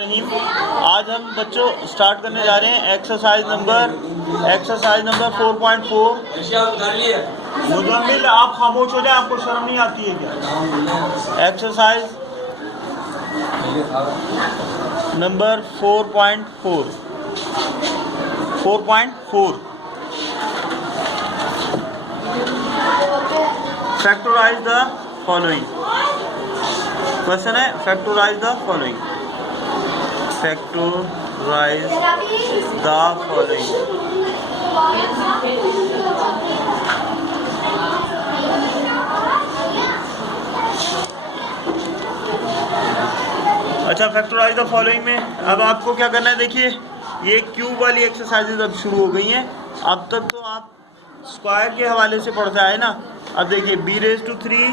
रहीम। आज हम बच्चों स्टार्ट करने जा रहे हैं एक्सरसाइज नंबर 4.4। मुजम्मिल आप खामोश हो जाए, आपको शर्म नहीं आती है क्या? Exercise number 4.4 factorise the following. Question है factorise the following. Factorise the following. अच्छा, फैक्टराइज द फॉलोइंग में अब आपको क्या करना है, देखिए ये क्यूब वाली एक्सरसाइजेज अब शुरू हो गई हैं। अब तक तो आप स्क्वायर के हवाले से पढ़ते आए ना। अब देखिए b⁻³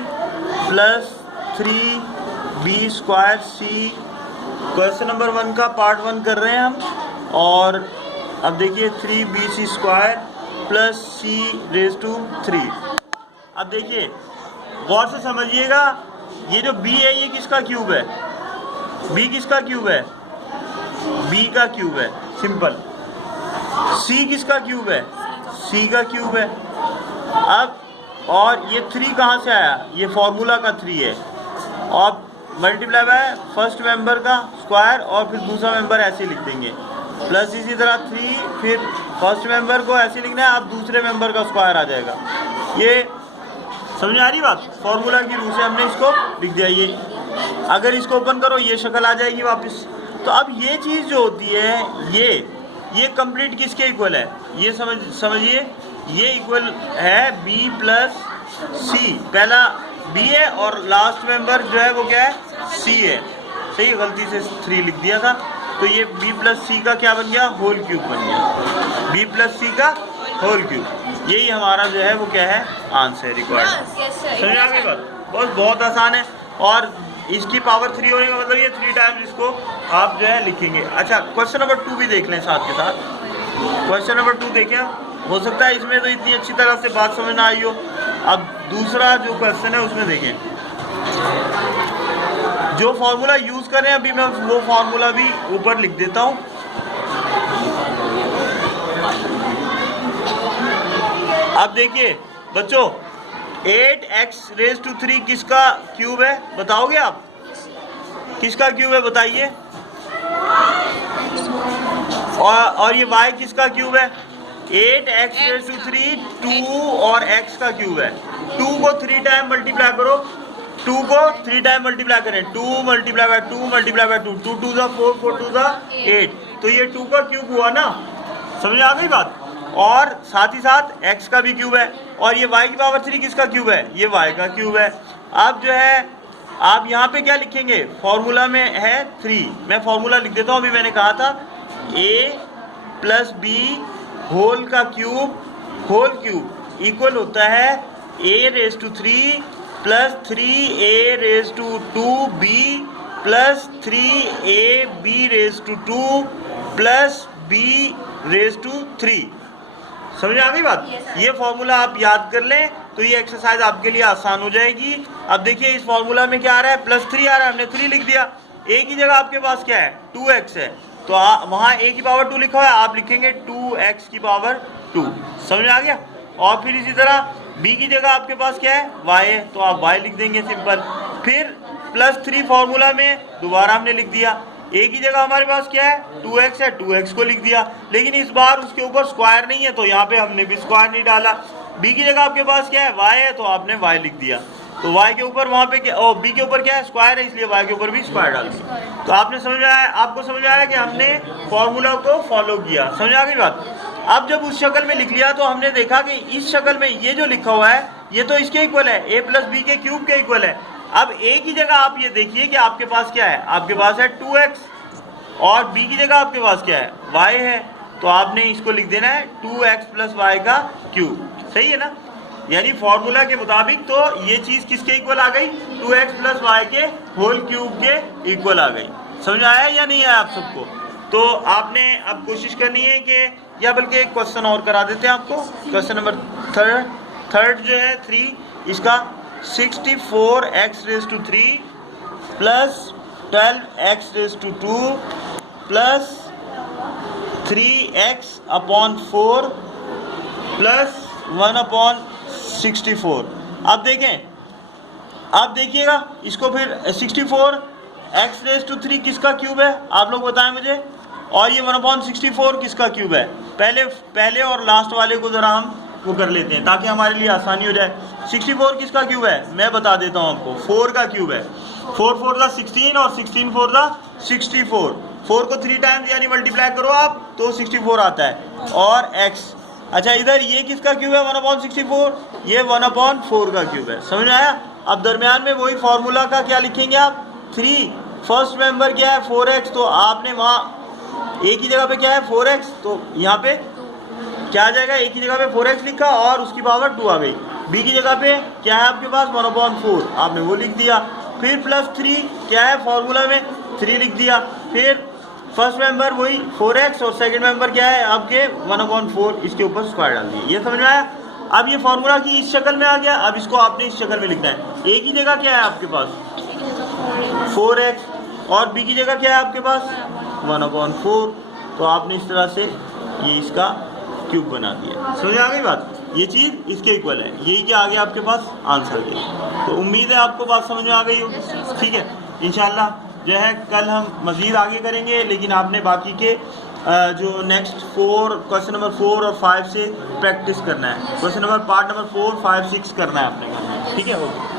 plus 3b square c। Question number 1 का पार्ट 1 कर रहे हैं हम। और अब देखिए 3bc स्क्वायर प्लस c⁻3। अब देखिए गौर से समझिएगा, ये जो b है ये किसका क्यूब है? b किसका क्यूब है? b का क्यूब है, सिंपल। c किसका क्यूब है? c का क्यूब है। अब और ये 3 कहाँ से आया? ये फॉर्मूला का 3 है और मल्टीप्लाई बाय फर्स्ट मेंबर का स्क्वायर और फिर दूसरा मेंबर ऐसे लिख देंगे, प्लस इसी तरह 3, फिर फर्स्ट मेंबर को ऐसे लिखना है, अब दूसरे मेंबर का स्क्वायर आ जाएगा। ये समझ आ रही बात? फॉर्मूला की रूह से हमने इसको लिख दिया। ये अगर इसको ओपन करो ये शक्ल आ जाएगी वापस। तो अब ये चीज़ जो होती है ये कंप्लीट किसके इक्वल है? ये समझिए, ये इक्वल है b प्लस c। पहला b है और लास्ट मेंबर जो है वो क्या है? c है। सही, गलती से 3 लिख दिया था। तो ये b प्लस c का क्या बन गया? होल क्यूब बन गया। b प्लस c का होल क्यूब, यही हमारा जो है वो क्या है? Answer required. समझ आ गई बात? बहुत आसान है। और इसकी पावर 3 होने का मतलब ये 3 टाइम्स इसको आप जो है लिखेंगे। अच्छा, क्वेश्चन नंबर 2 भी देख लें साथ के साथ। क्वेश्चन नंबर 2 देखें। हो सकता है इसमें तो इतनी अच्छी तरह से बात समझ ना आई हो। अब दूसरा जो क्वेश्चन है उसमें देखें, जो फॉर्मूला यूज करें अभी मैं वो फॉर्मूला भी ऊपर लिख देता हूं। अब देखिए बच्चों, 8x⁻³ किसका क्यूब है? बताओगे आप? किसका क्यूब है बताइए? और ये y किसका क्यूब है? 8x⁻³ 2 और x का क्यूब है। 2 को 3 टाइम मल्टीप्लाई करो, 2 को 3 टाइम मल्टीप्लाई करें, 2 मल्टीप्लाई बाय 2 मल्टीप्लाई बाय 2, 2 2 4, 4 2 8। तो ये 2 का क्यूब हुआ ना। समझ आ गई बात? और साथ ही साथ x का भी क्यूब है। और ये y की पावर 3 किसका क्यूब है? ये y का क्यूब है। अब जो है आप यहाँ पे क्या लिखेंगे? फॉर्मूला में है 3, मैं फॉर्मूला लिख देता हूँ। अभी मैंने कहा था a प्लस b होल का क्यूब इक्वल होता है a⁻³ plus 3a⁻² plus 3ab⁻² plus b⁻3। समझ आ गई बात? ये फॉर्मूला आप याद कर लें तो ये एक्सरसाइज आपके लिए आसान हो जाएगी। अब देखिए इस फॉर्मूला में क्या आ रहा है? +3 आ रहा है, हमने 3 लिख दिया। a की जगह आपके पास क्या है? 2x है, तो वहाँ a की पावर 2 लिखा हुआ है, आप लिखेंगे 2x की पावर 2। समझ आ गया? और फिर इसी तरह b की जगह आपके पास क्या है? y है, तो आप y लिख देंगे, सिंपल। फिर +3 फॉर्मूला में दोबारा हमने लिख दिया। a की जगह हमारे पास क्या है? 2x है, 2x को लिख दिया। लेकिन इस बार उसके ऊपर स्क्वायर नहीं है तो यहाँ पे हमने भी स्क्वायर नहीं डाला। b की जगह आपके पास क्या है? y है, तो आपने y लिख दिया। तो y के ऊपर वहाँ पे क्या, b के ऊपर क्या है? स्क्वायर है, इसलिए y के ऊपर भी स्क्वायर डाल दिया। तो आपने समझ आया? आपको समझ आया कि हमने फॉर्मूला को फॉलो किया। समझ आ गई बात? अब जब उस शक्ल में लिख लिया तो हमने देखा कि इस शक्ल में ये जो लिखा हुआ है ये तो इसके इक्वल है, a प्लस b के क्यूब के इक्वल है। अब a की जगह आप ये देखिए कि आपके पास क्या है? आपके पास है 2x और b की जगह आपके पास क्या है? y है, तो आपने इसको लिख देना है 2x प्लस y का क्यूब। सही है ना? यानी फॉर्मूला के मुताबिक तो ये चीज किसके इक्वल आ गई? 2x प्लस y के होल क्यूब के इक्वल आ गई। समझ आया या नहीं आया आप सबको? तो आपने अब कोशिश करनी है कि, या बल्कि एक क्वेश्चन और करा देते हैं आपको। क्वेश्चन नंबर थर्ड जो है 3, इसका 64x⁻³ plus 12x⁴ plus 3x/4 plus 1/64। अब देखें, अब देखिएगा इसको फिर 64x⁴ किसका क्यूब है, आप लोग बताएं मुझे, और ये 1/64 किसका क्यूब है। पहले और लास्ट वाले को ज़रा हम वो कर लेते हैं ताकि हमारे लिए आसानी हो जाए। 64 किसका क्यूब है, मैं बता देता हूँ आपको, 4 का क्यूब है। 4 4 दा 16 और 16 4 दा 64। 4 को 3 टाइम्स यानी मल्टीप्लाई करो आप तो 64 आता है। और x, अच्छा इधर ये किसका क्यूब है 1/64, ये 1/4 का क्यूब है। समझ में आया। अब दरमियान में वही फॉर्मूला का क्या लिखेंगे आप, 3। फर्स्ट मेंबर क्या है 4x, तो आपने वहाँ a की जगह पे क्या है 4x, तो यहाँ पे क्या आ जाएगा, a की जगह पे 4x लिखा और उसकी पावर 2 आ गई। b की जगह पे क्या है आपके पास 1/4, आपने वो लिख दिया। फिर प्लस 3 क्या है फॉर्मूला में 3 लिख दिया। फिर फर्स्ट मेंबर वही 4x और सेकंड मेंबर क्या है आपके 1/4, इसके ऊपर स्क्वायर डाल दिया। ये समझ में आया। अब ये फॉर्मूला की इस शक्ल में आ गया। अब इसको आपने इस शक्ल में लिखना है। a की जगह क्या है आपके पास 4x और b की जगह क्या है आपके पास 1/4, तो आपने इस तरह से ये इसका क्यूब बना दिया। समझ आ गई बात, ये चीज़ इसके इक्वल है। यही क्या आ गया आपके पास आंसर के। तो उम्मीद है आपको बात समझ में आ गई होगी। ठीक है, इंशाल्लाह जो है कल हम मज़ीद आगे करेंगे, लेकिन आपने बाकी के जो नेक्स्ट 4 क्वेश्चन नंबर 4 और 5 से प्रैक्टिस करना है। क्वेश्चन नंबर पार्ट नंबर 4, 5, 6 करना है आपने करना है। ठीक है, ओके।